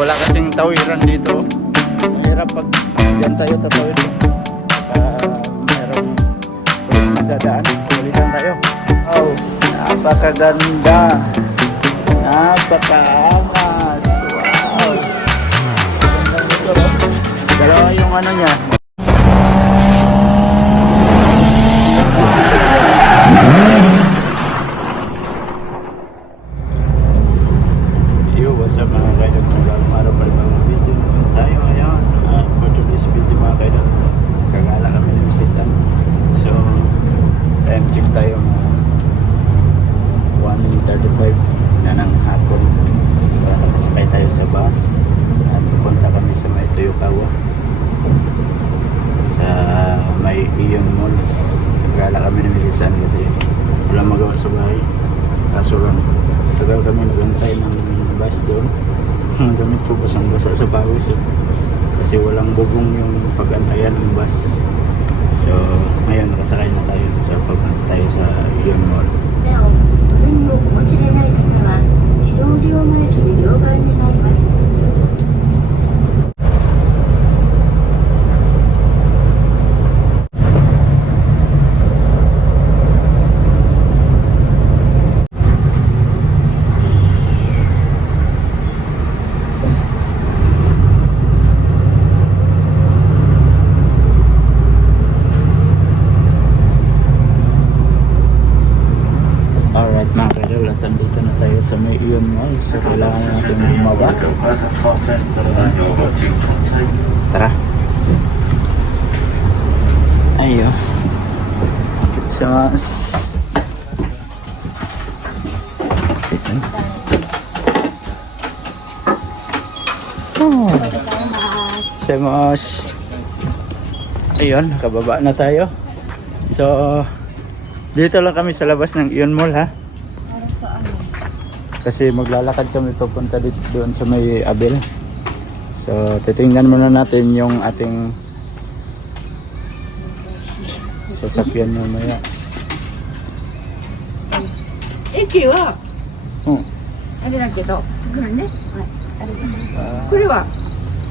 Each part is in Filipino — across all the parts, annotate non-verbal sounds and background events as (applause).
Wala kasing tawiran dito. Mahirap pag yan tayo tatawid. Uh, merong pulis na dadaan. Tayo. Oh, napakaganda. Napakaangas. Wow. Ganda nito, no? Dalawa yung ano niya. Yo, what's up mga kaidol? Magandang araw pa rin mga video naman tayo ngayon. At for today's video mga kaidol, kagala kami ni Mrs. Ann. So, time check tayo mga 1.35 na ng hapon. So, nakasakay tayo sa bus. At pupunta kami sa may Toyokawa. Sa may Ion Mall. Kagala kami ni Mrs. Ann kasi wala magawa sa bahay. Kaso lang, tagal kami nagantay ng bus doon. Ang gamit basa sa pawis eh. Kasi walang bubong yung pag-antayan ng bus. So, ngayon nakasakay na tayo sa pag-antay sa Ion Mall. Tara. Ayo. Sa mas... Oh. Sa mas... Ayun, kababa na tayo. So, dito lang kami sa labas ng Ion Mall ha Kasi maglalakad kami papunta dito doon sa may Abel. So, titingnan muna natin yung ating sasakyan mamaya. 駅は Oh, あれだけどこれねあれです。 ah, これは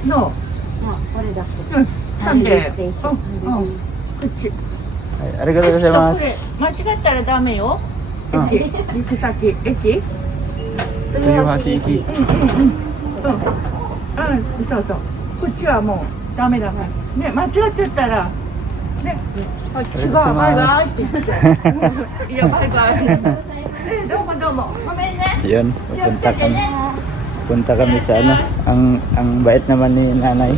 のまあ、これだけ。うんサンデステーシーョンうんうんこっち ay, arigato gozaimasu. これ間違ったらダメよあ駅行き先駅 豊橋行きうんうんうんうんうんそうそうこっちはもうダメだからね間違っちゃったらねあ違うバイバイって言っていやバイバイねどうもどうもごめんね Yun, 気をつ pupunta けて kami. ね Punta kami sa ano, ang ang bait naman ni nanay.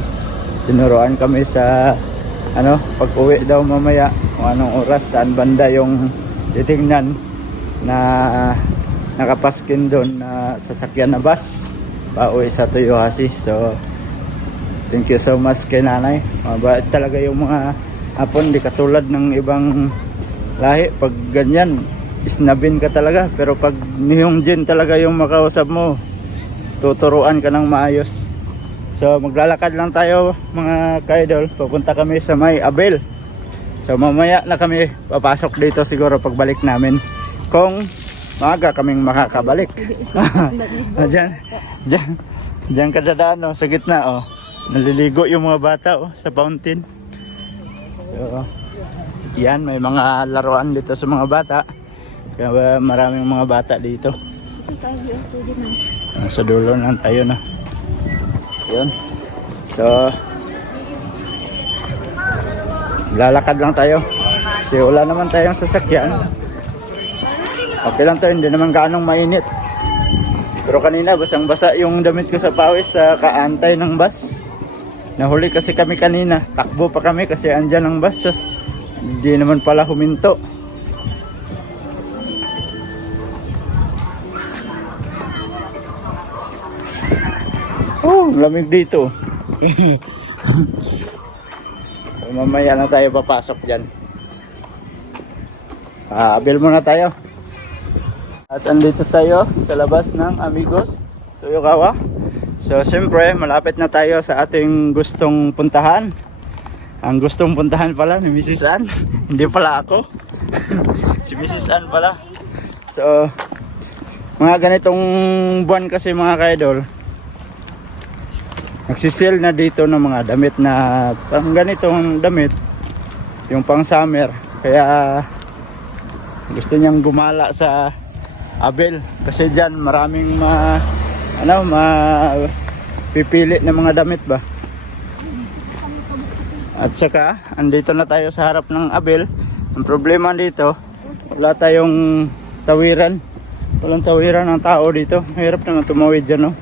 Tinuruan kami sa ano, pag-uwi daw mamaya kung anong oras, saan banda yung titingnan na nakapaskin doon na sasakyan na bus pauwi sa Toyohashi. So, thank you so much kay nanay. Mabait talaga yung mga hapon, di katulad ng ibang lahi. Pag ganyan, isnabin ka talaga. Pero pag niyong Jin talaga yung makausap mo, tuturuan ka ng maayos. So maglalakad lang tayo mga kaidol. Papunta kami sa may Abel. So mamaya na kami papasok dito siguro pagbalik namin. Kung maaga kaming makakabalik. (laughs) diyan, diyan, diyan ka dadaan oh, sa gitna oh. Naliligo yung mga bata oh, sa fountain. So, yan, may mga laruan dito sa mga bata. Kaya maraming mga bata dito. Ah, Sa dulo lang tayo na. Yun. So, lalakad lang tayo. Kasi wala naman tayong sasakyan. Okay lang tayo, hindi naman gaanong mainit. Pero kanina, basang basa yung damit ko sa pawis sa kaantay ng bus. Nahuli kasi kami kanina. Takbo pa kami kasi andyan ang bus. Sus, hindi naman pala huminto. Oh, lamig dito. (laughs) Mamaya na tayo papasok dyan. Ah, abil muna tayo. At andito tayo sa labas ng Amigos Toyokawa. So, siyempre, malapit na tayo sa ating gustong puntahan. Ang gustong puntahan pala ni Mrs. Ann. (laughs) Hindi pala ako. (laughs) si Mrs. Ann pala. So, mga ganitong buwan kasi mga kaidol, nagsisale na dito ng mga damit na pang ganitong damit yung pang summer kaya gusto niyang gumala sa Abel kasi diyan maraming ma ano ma pipili ng mga damit ba at saka andito na tayo sa harap ng Abel ang problema dito wala tayong tawiran walang tawiran ng tao dito mahirap naman tumawid dyan no.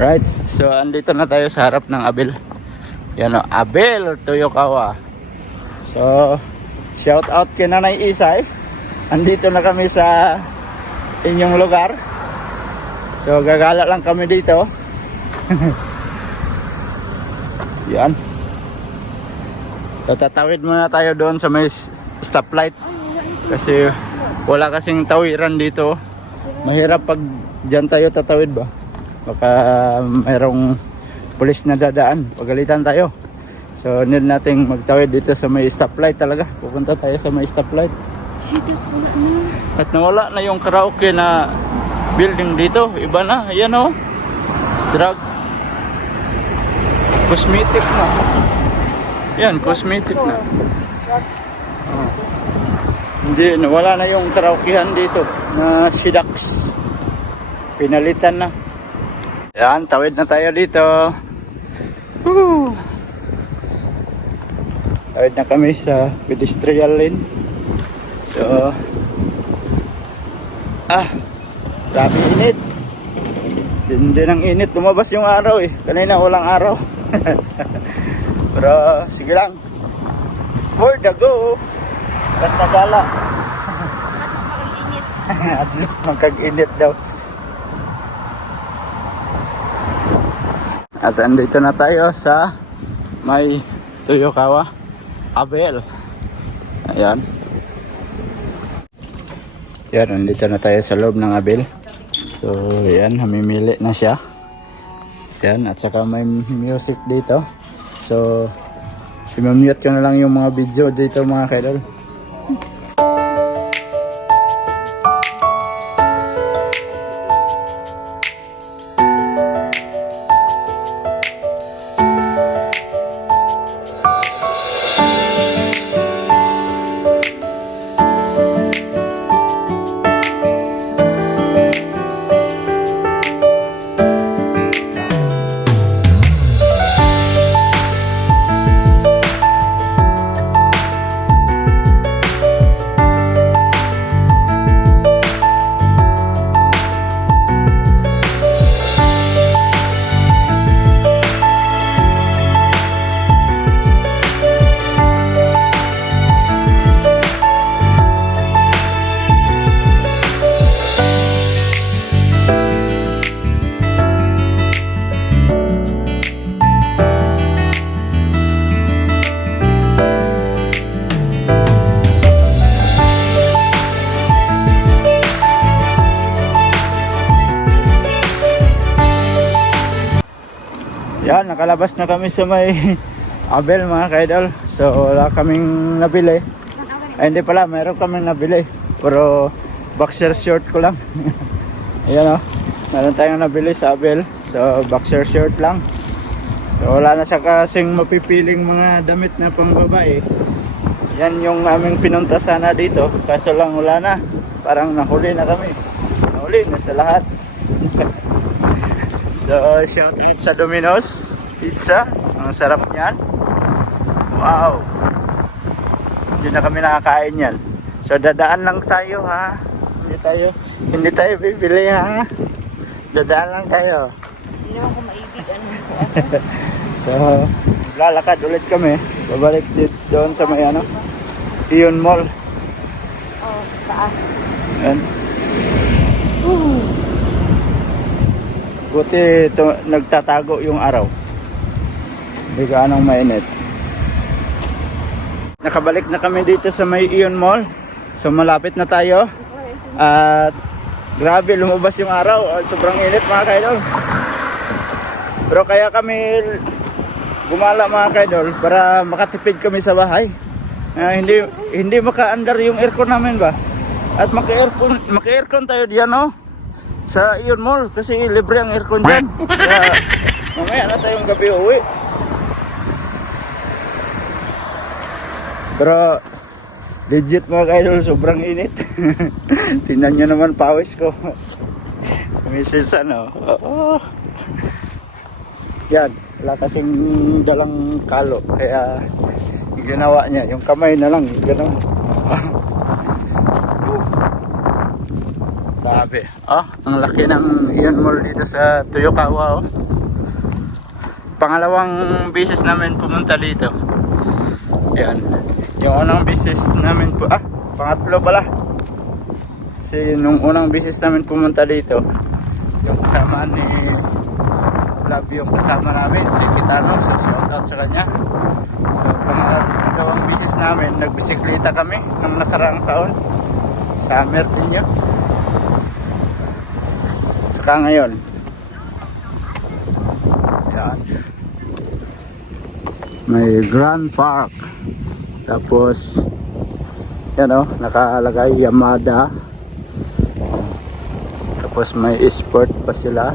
Right, so andito na tayo sa harap ng Abel. Yan o, Abel Toyokawa. So, shout out kay Nanay Isay. Andito na kami sa inyong lugar. So, gagala lang kami dito. (laughs) Yan. So, tatawid muna tayo doon sa may stoplight. Kasi wala kasing tawiran dito. Mahirap pag dyan tayo tatawid ba? Baka mayroong pulis na dadaan. Pagalitan tayo. So, need nating magtawid dito sa may stoplight talaga. Pupunta tayo sa may stoplight. Shitaks wala na. At nawala na yung karaoke na building dito. Iba na. Ayan o. Drug. Cosmetic na. Yan, cosmetic na. Oh. Hindi, nawala na yung karaokehan dito na Shidax. Pinalitan na. Yan, tawid na tayo dito. Woo! Tawid na kami sa pedestrian lane. So, ah, grabe init. Hindi ng init, lumabas yung araw eh. Kanina walang araw. (laughs) Pero sige lang. For the go. Basta gala. (laughs) At least magkag-init daw. At andito na tayo sa may Toyokawa Abel. Ayan. Yan, nandito na tayo sa loob ng Abel. So, yan, namimili na siya. Yan, at saka may music dito. So, imamute ko na lang yung mga video dito mga kaidol. Nakalabas na kami sa may (laughs) Abel mga kaidol. So wala kaming nabili. Ay hindi pala, meron kaming nabili. Pero boxer short ko lang. (laughs) Ayan o. Meron tayong nabili sa Abel. So boxer short lang. So wala na sa kasing mapipiling mga damit na pang babae. Yan yung aming pinunta sana dito. Kaso lang wala na. Parang nahuli na kami. Nahuli na sa lahat. (laughs) So, shout out sa Domino's Pizza. Ang sarap niyan. Wow. Hindi na kami nakakain yan. So, dadaan lang tayo ha. Hindi tayo, hindi tayo bibili ha. Dadaan lang tayo. Hindi naman ko maibig. Ano ko? (laughs) So, lalakad ulit kami. Babalik dito doon sa may ano, Ion Mall. Oh, taas. Yan. Buti ito, nagtatago yung araw. Hindi ka anong mainit. Nakabalik na kami dito sa may Ion Mall. So malapit na tayo. At grabe lumabas yung araw. Ah, Sobrang init mga kaidol. Pero kaya kami gumala mga kaidol para makatipid kami sa bahay. Ah, hindi hindi maka-under yung aircon namin ba? At maka-aircon, maka-aircon tayo diyan no? sa Ion Mall kasi libre ang aircon dyan. (laughs) Kaya mamaya na tayong gabi uwi. Pero legit mga kaidol, sobrang init. (laughs) Tingnan nyo naman pawis ko. (laughs) Misis ano. Oo. Yan, wala kasing dalang kalo. Kaya ginawa niya, yung kamay na lang, gano'n. Sabi. (laughs) Oh, ang laki ng Ion Mall dito sa Toyokawa. Oh. Pangalawang beses namin pumunta dito. Yan. Yung unang beses namin po, ah, pangatlo pala. Kasi nung unang beses namin pumunta dito, yung kasama ni Love yung kasama namin, si Kitano, sa shoutout sa kanya. So, pangalawang beses namin, nagbisikleta kami ng nakaraang taon. Summer din yun. Saka ngayon. Yan. May Grand Park. Tapos, yan o, nakalagay Yamada. Tapos may sport pa sila.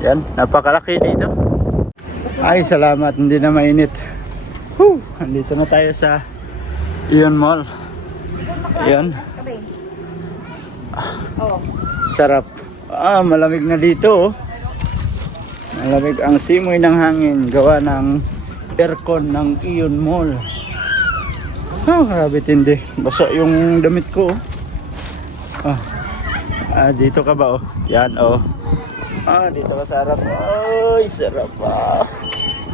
Yan, napakalaki dito. Ay, salamat, hindi na mainit. Whew, andito na tayo sa Ion Mall. Yan. Sarap. Ah, malamig na dito. Oh. Malamig ang simoy ng hangin gawa ng aircon ng Ion Mall. Oh, grabe tindi. Basa yung damit ko. Oh. Ah. ah, dito ka ba oh? Yan oh. Ah, dito ka sa harap. Ay, sarap ah.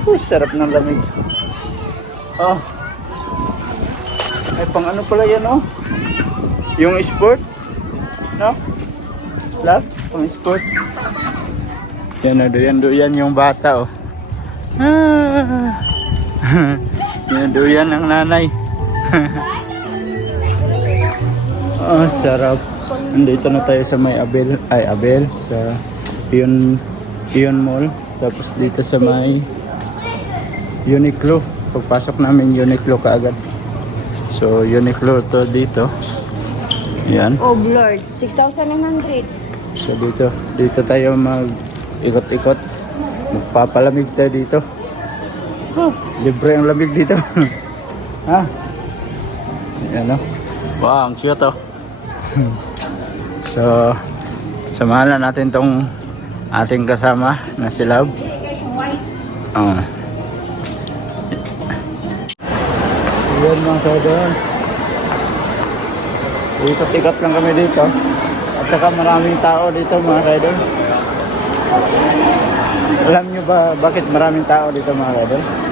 Uy, sarap ng lamig. Oh. Ay, pang ano pala yan oh? Yung sport? No? Love? Pang sport? Yan o, duyan duyan yung bata oh. Ah. Yan duyan ng nanay. (laughs) Ah, sarap. Nandito na tayo sa may Abel, ay Abel, sa Ion, Ion Mall. Tapos dito sa may Uniqlo. Pagpasok namin Uniqlo kaagad. So Uniqlo to dito. Yan. Oh, blurred. 6,900. So dito, dito tayo mag ikot-ikot. Magpapalamig tayo dito. Oh, libre ang lamig dito. (laughs) ha? Yan o. Wow, ang cute oh. (laughs) so, samahan na natin tong ating kasama na si Love. Oh. Yan mga kaidol. Ikot-ikot lang kami dito. At saka maraming tao dito mga kaidol. Alam nyo ba bakit maraming tao dito mga kaidol?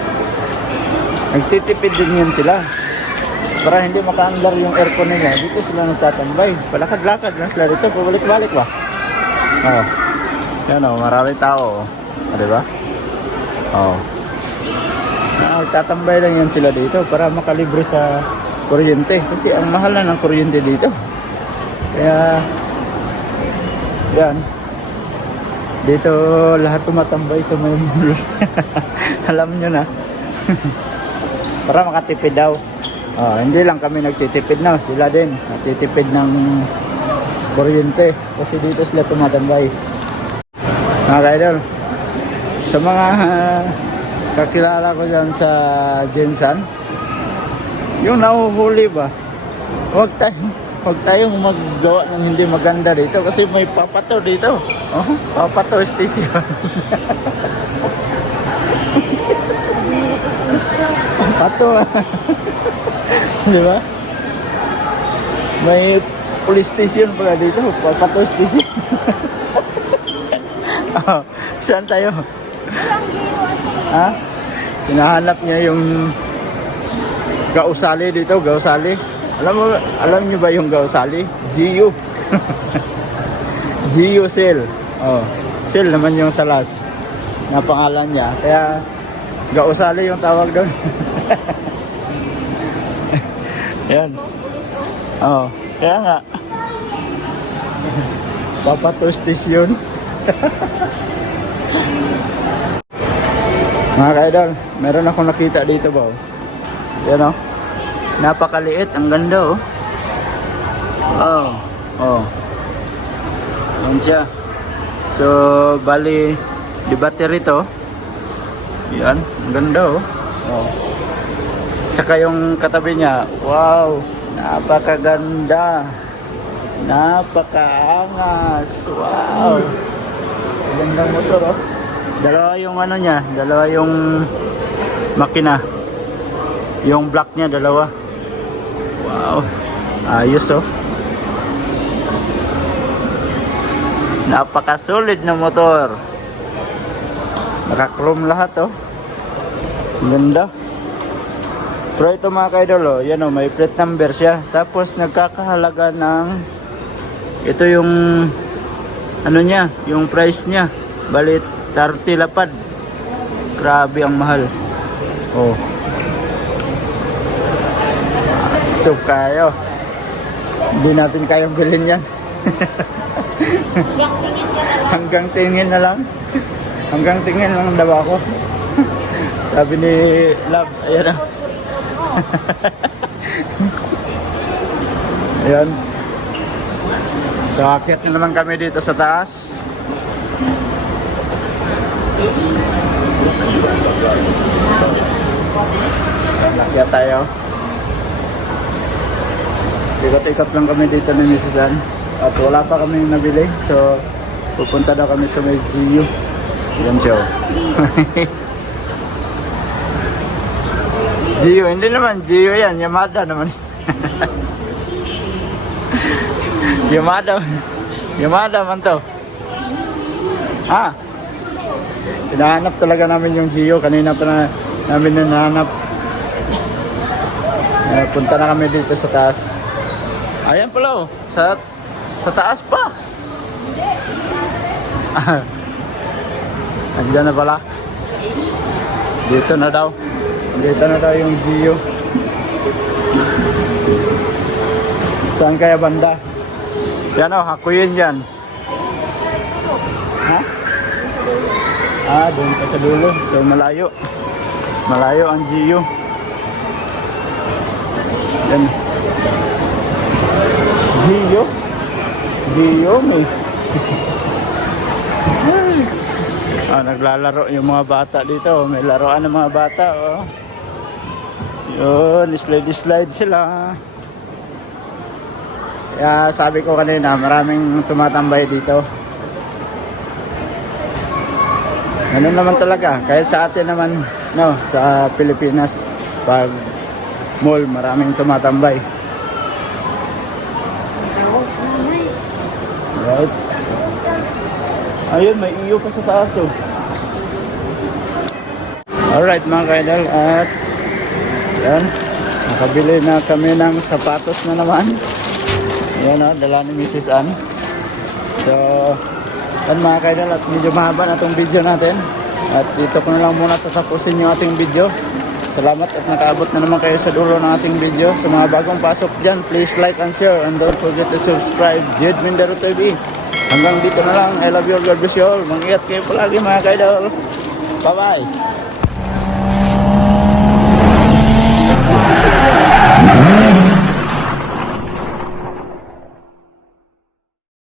Nagtitipid din yan sila. Para hindi makaandar yung aircon nila, dito sila nagtatambay. Palakad-lakad lang sila dito, pabalik-balik ba? Oh. Yan o, maraming tao. Oh. di ba? Oh. Ah, Nagtatambay lang yan sila dito para makalibre sa kuryente. Kasi ang mahal na ng kuryente dito. Kaya, yan. Dito lahat tumatambay sa may mall. (laughs) Alam nyo na. (laughs) para makatipid daw. Ah, hindi lang kami nagtitipid na, sila din nagtitipid ng kuryente kasi dito sila tumatambay. Mga kaidol, sa mga ah, kakilala ko dyan sa Jensan, yung nahuhuli ba, huwag tayo, huwag tayong maggawa ng hindi maganda dito kasi may papato dito. Oh, papato station. (laughs) papato. (laughs) Di ba? May police station pala dito. Papato station. (laughs) oh, saan tayo? Ha? Hinahanap niya yung gausali dito, gausali. Alam mo, alam niyo ba yung gausali? GU. GU Sale. Oh, Sale naman yung salas na pangalan niya. Kaya gausali yung tawag doon. (laughs) Yan. Oh, kaya nga. Papatustis yun. (laughs) Mga ka-idol, meron akong nakita dito ba? Yan oh. Napakaliit, ang ganda oh. Oh. Oh. Yan siya. So, bali, di battery to. Yan, ang ganda oh. oh. Saka yung katabi niya, wow, napakaganda. Napakaangas. Wow. Gandang motor oh. Dalawa yung ano niya, dalawa yung makina. Yung block niya, dalawa. Wow. Ayos oh. Napaka-solid na motor. Naka-chrome lahat oh. Ganda. Pero ito mga kaidol oh, yan oh, may plate number siya. Tapos nagkakahalaga ng ito yung ano niya, yung price niya. Balit 30 lapad. Grabe ang mahal. Oh. So kayo. Hindi natin kayang bilhin yan. Hanggang tingin na lang. Hanggang tingin lang daw ako. (laughs) Sabi ni Love, ayan na. (laughs) ayan. So, akyat na naman kami dito sa taas. Akyat tayo. Ikot-ikot lang kami dito ni Mrs. Ann. At wala pa kami nabili. So, pupunta daw kami sa may GU. Yan siya. (laughs) GU, hindi naman GU yan. Yamada naman. Yamada. Yamada man to. Ha? Hinahanap talaga namin yung GU. Kanina pa na namin hinahanap. Eh, punta na kami dito sa taas. Ayan pala oh. Sa, sa taas pa. (laughs) Andiyan na pala. Dito na daw. Dito na daw yung Gio. Saan kaya banda? Yan o, hakuyin yan. Ha? Ah, doon pa sa dulo. So malayo. Malayo ang Gio. Yan. Gio. Gio, may. (laughs) Ah, naglalaro yung mga bata dito. May laruan ng mga bata, oh. Yun, slide-slide sila. Kaya sabi ko kanina, maraming tumatambay dito. Ganun naman talaga. Kahit sa atin naman, no, sa Pilipinas, pag mall, maraming tumatambay. Right? Ayun, may iyo pa sa taas oh. Alright mga kaidol at yan, nakabili na kami ng sapatos na naman. Yan oh, dala ni Mrs. Ann. So, yan mga kaidol at medyo mahaba na itong video natin. At dito ko na lang muna tatapusin yung ating video. Salamat at nakaabot na naman kayo sa dulo ng ating video. Sa mga bagong pasok dyan, please like and share and don't forget to subscribe. Jed Mindaro TV. Hanggang dito na lang. I love you all. God bless you all. Mag-ingat kayo palagi mga kaidol. Bye-bye. Yeah. (laughs)